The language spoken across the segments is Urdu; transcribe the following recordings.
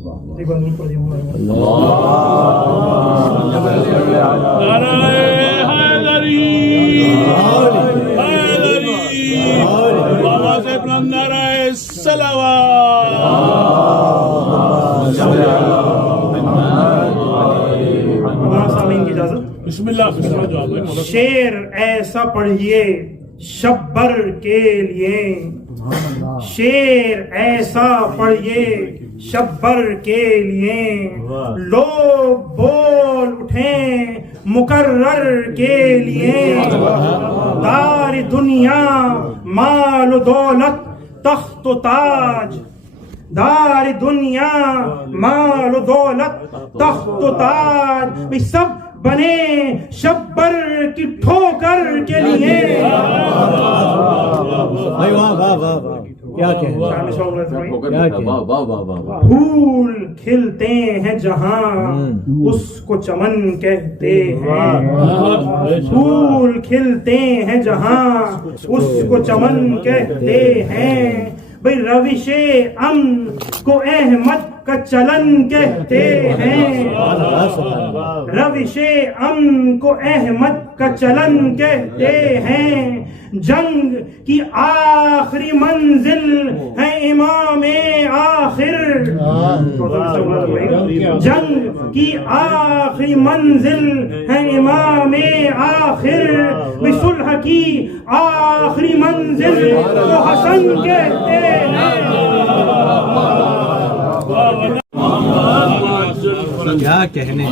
ایک بار نور پڑھیے بابا سے بلند نعرہ صلوات. سامعین کی اجازت. بسم اللہ جواب. شعر ایسا پڑھیے شبر کے لیے، شعر ایسا پڑھیے شبر کے لیے، لوگ بول اٹھیں مقرر کے لیے، دار دنیا مال و دولت تخت و تاج، دار دنیا مال و دولت تخت و تاج، سب بنے شبر کی ٹھوکر کے لیے. پھول کھلتے ہیں جہاں اس کو چمن کہتے ہیں، پھول کھلتے ہیں جہاں اس کو چمن کہتے ہیں، بھئی روش امن کو احمد کا چلن کہتے ہیں، روش امن کو احمد کا چلن کہتے ہیں، جنگ کی آخری منزل ہے امام آخر، جنگ کی آخری منزل ہے امام آخر، صلح کی آخری منزل تو حسن کہتے ہیں. کیا کہنے.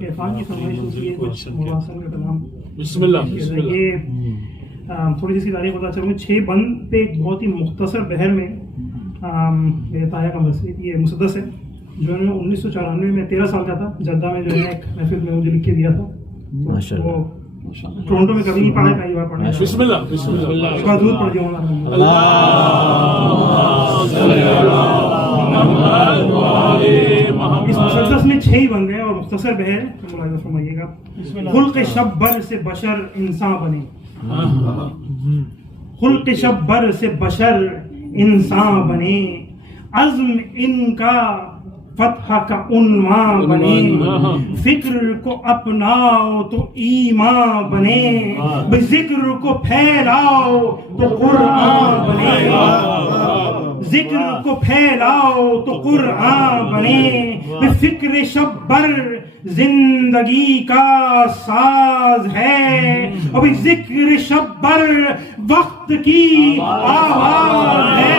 عرفان کی فرمائش ہوتی ہے کچھ مواصل کا کلام. بسم اللہ. یہ تھوڑی سی تاریخ بتا چلوں. 6 بند پہ ایک بہت ہی مختصر بحر میں میرے تایا کا یہ مسدس ہے جو ہے 1994 میں 13 سال کا تھا، جدہ میں جو ہے ایک محفل میں مجھے لکھ کے دیا تھا. وہ ٹورنٹو میں کبھی نہیں پڑھا، کئی بار پڑھا. بسم اللہ. بسم اللہ. اس کا دودھ پڑھ دیا اس مسدس میں 6 ہی بند ہیں اور مختصر بحر ملاحظہ فرمائیے گا. خلق شبر سے بشر انسان بنے، خلق شبر سے بشر انسان بنے، عزم ان کا فتح کا عنوان بنے، فکر کو اپناؤ تو ایمان بنے، ذکر کو پھیلاؤ تو قرآن بنے، ذکر کو پھیلاؤ تو قرآن بنے، فکر شبر زندگی کا ساز ہے، اب ذکر شبر وقت کی آواز ہے.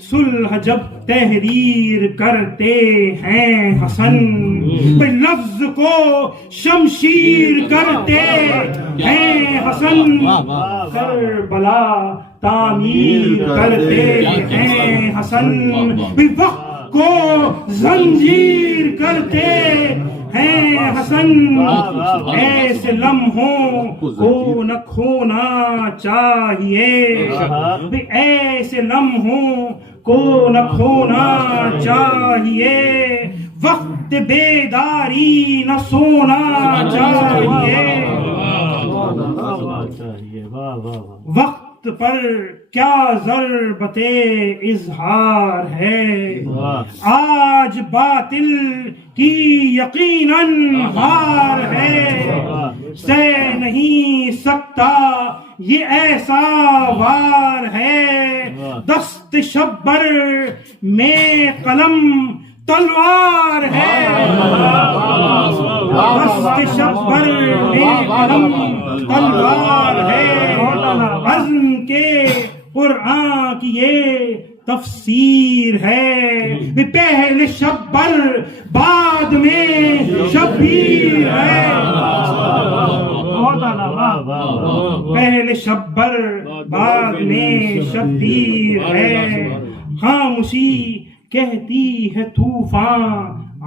صلح جب تحریر کرتے ہیں حسن، لفظ کو شمشیر کرتے ہیں حسن، کربلا تعمیر کرتے ہیں حسن، وقت کو زنجیر کرتے ہیں حسن، ایسے لمحوں کو نہ کھونا چاہیے، ایسے لمحوں کو نہ کھونا چاہیے، وقت بیداری نہ سونا چاہیے، وقت پر کیا ضربت اظہار ہے، آج باطل کی یقیناً ہار ہے، سہ نہیں سکتا یہ ایسا وار ہے، دست شبر میں قلم تلوار ہے، دست شبر میں قلم تلوار ہے، عزم کے قرآن کی یہ تفسیر ہے، پہلے شبر بعد میں شبیر ہے، پہلے شبر بعد میں شبیر ہے، خاموشی کہتی ہے طوفان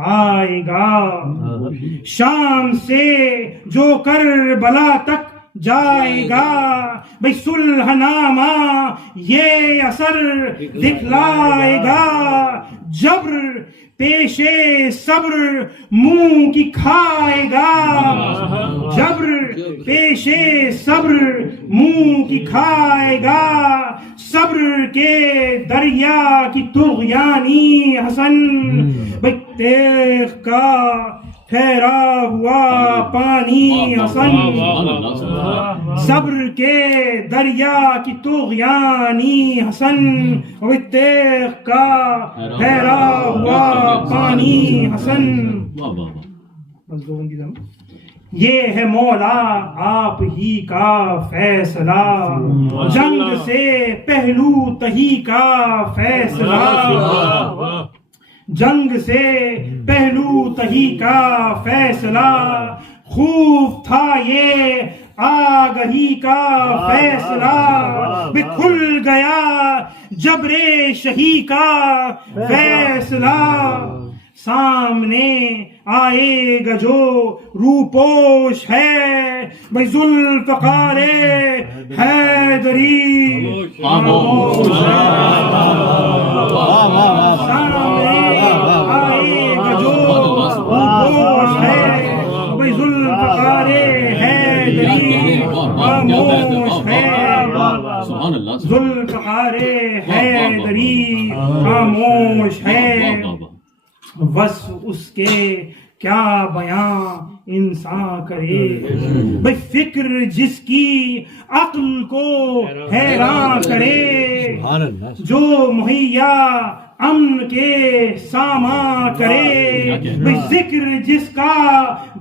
آئے گا، شام سے جو کربلا تک جائے گا، بھئی صلح نامہ یہ اثر دکھلائے گا، جبر پیشے صبر منہ کی کھائے گا جبر پیشے صبر منہ کی کھائے گا صبر کے دریا کی طغیانی حسن بھائی تیغ کا ٹھہرا ہوا پانی حسن صبر کے دریا کی طغیانی حسن تیغ کا ٹھہرا ہوا پانی حسن یہ ہے مولا آپ ہی کا فیصلہ جنگ سے پہلو تہی کا فیصلہ جنگ سے پہلو تہی کا فیصلہ خوف تھا یہ آگہی کا فیصلہ بھی کھل گیا جبر شہی کا فیصلہ سامنے آئے گا جو روپوش ہے بھائی ذوالفقار حیدری خاموش ہے سامنے آئے گا جو روپوش ہے بھائی ذوالفقار حیدری خاموش ہے ذوالفقار حیدری خاموش ہے بس اس کے کیا بیاں انسان کرے بھائی فکر جس کی عقل کو حیران کرے جو مہیا امن کے سامان کرے بھائی ذکر جس کا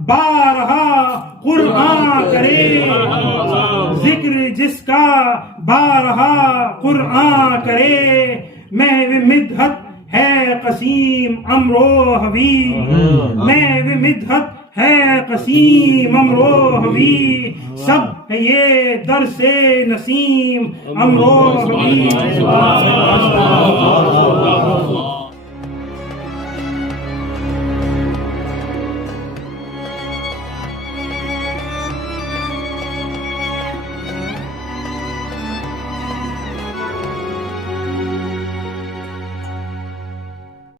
بارہا قرآن کرے ذکر جس کا بارہا قرآن کرے محو مدحت ہے قسیم امرو حوی محو مدحت ہے قسیم امرو حوی سب ہے یہ درس نسیم امرو حوی